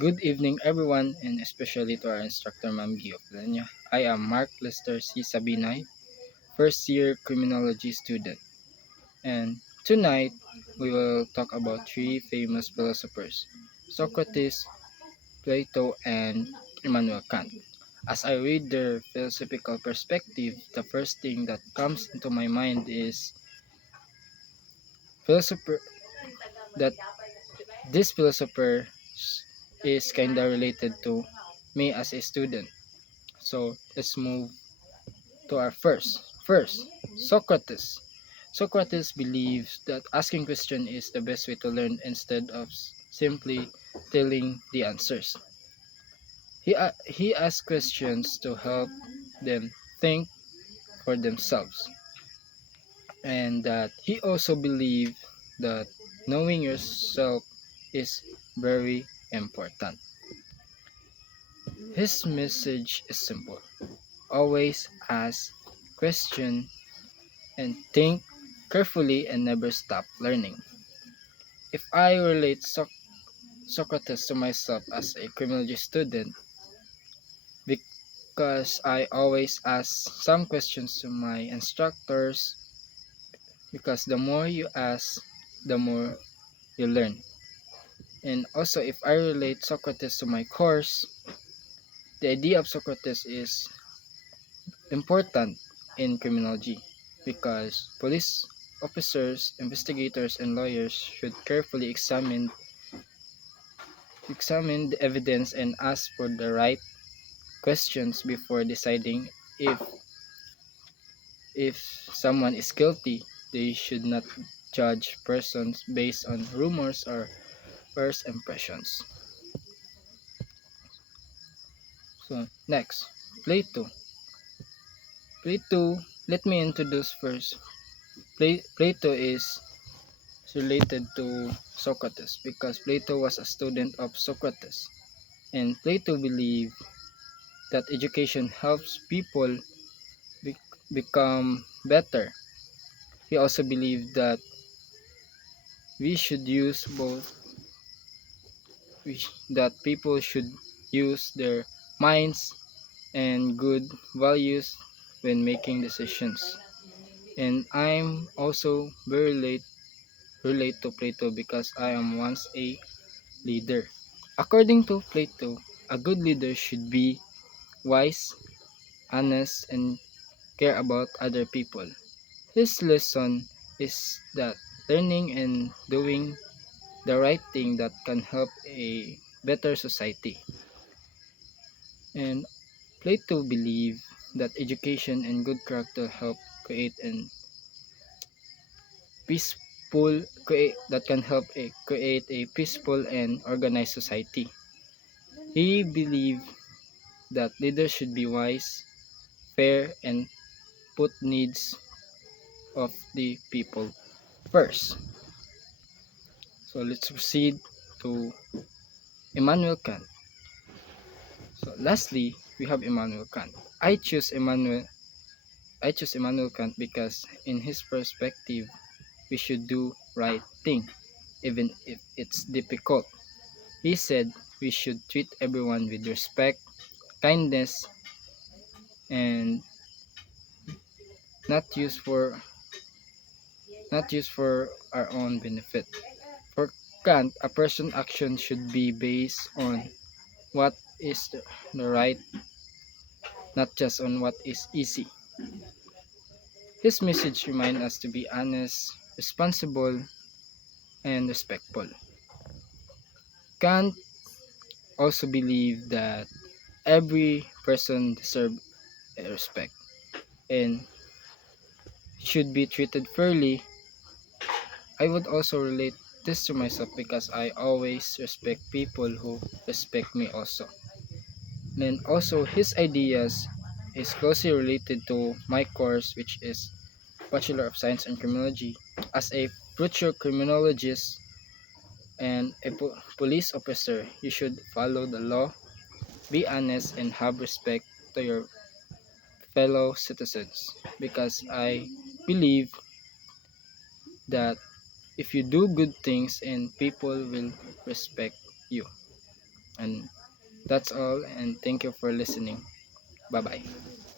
Good evening, everyone, and especially to our instructor, Ma'am Gio Plania. I am Mark Lester C. Sabinay, first year criminology student, and tonight we will talk about three famous philosophers Socrates, Plato, and Immanuel Kant. As I read their philosophical perspective, the first thing that comes into my mind is philosopher that this philosopher is kinda related to me as a student. So let's move to our first Socrates. Socrates believes that asking question is the best way to learn instead of simply telling the answers. He asks questions to help them think for themselves, and that he also believed that knowing yourself is very important. His message is simple: always ask question and think carefully and never stop learning. If I relate Socrates to myself as a criminology student, because I always ask some questions to my instructors, because the more you ask, the more you learn. And also, if I relate Socrates to my course, the idea of Socrates is important in criminology because police officers, investigators, and lawyers should carefully examine the evidence and ask for the right questions before deciding if someone is guilty. They should not judge persons based on rumors or first impressions. So next, Plato. Plato, let me introduce first. Plato is related to Socrates because Plato was a student of Socrates. And Plato believed that education helps people be- become better. He also believed that we should use both, that people should use their minds and good values when making decisions. And I'm also very relate to Plato because I am once a leader. According to Plato, a good leader should be wise, honest, and care about other people. His lesson is that learning and doing the right thing that can help a better society. And Plato believed that education and good character help create an peaceful create that can help create a peaceful and organized society. He believed that leaders should be wise, fair, and put needs of the people first. So let's proceed to Immanuel Kant. So lastly, we have Immanuel Kant. I choose Immanuel Kant because in his perspective, we should do right thing even if it's difficult. He said we should treat everyone with respect, kindness, and not use for not use for our own benefit. For Kant, a person's action should be based on what is the right, not just on what is easy. His message reminds us to be honest, responsible, and respectful. Kant also believed that every person deserves respect and should be treated fairly. I would also relate this to myself because I always respect people who respect me also. Then also his ideas is closely related to my course, which is Bachelor of Science in Criminology. As a future criminologist and a police officer, you should follow the law, be honest, and have respect to your fellow citizens. Because I believe that if you do good things and people will respect you. And that's all, and thank you for listening. Bye bye.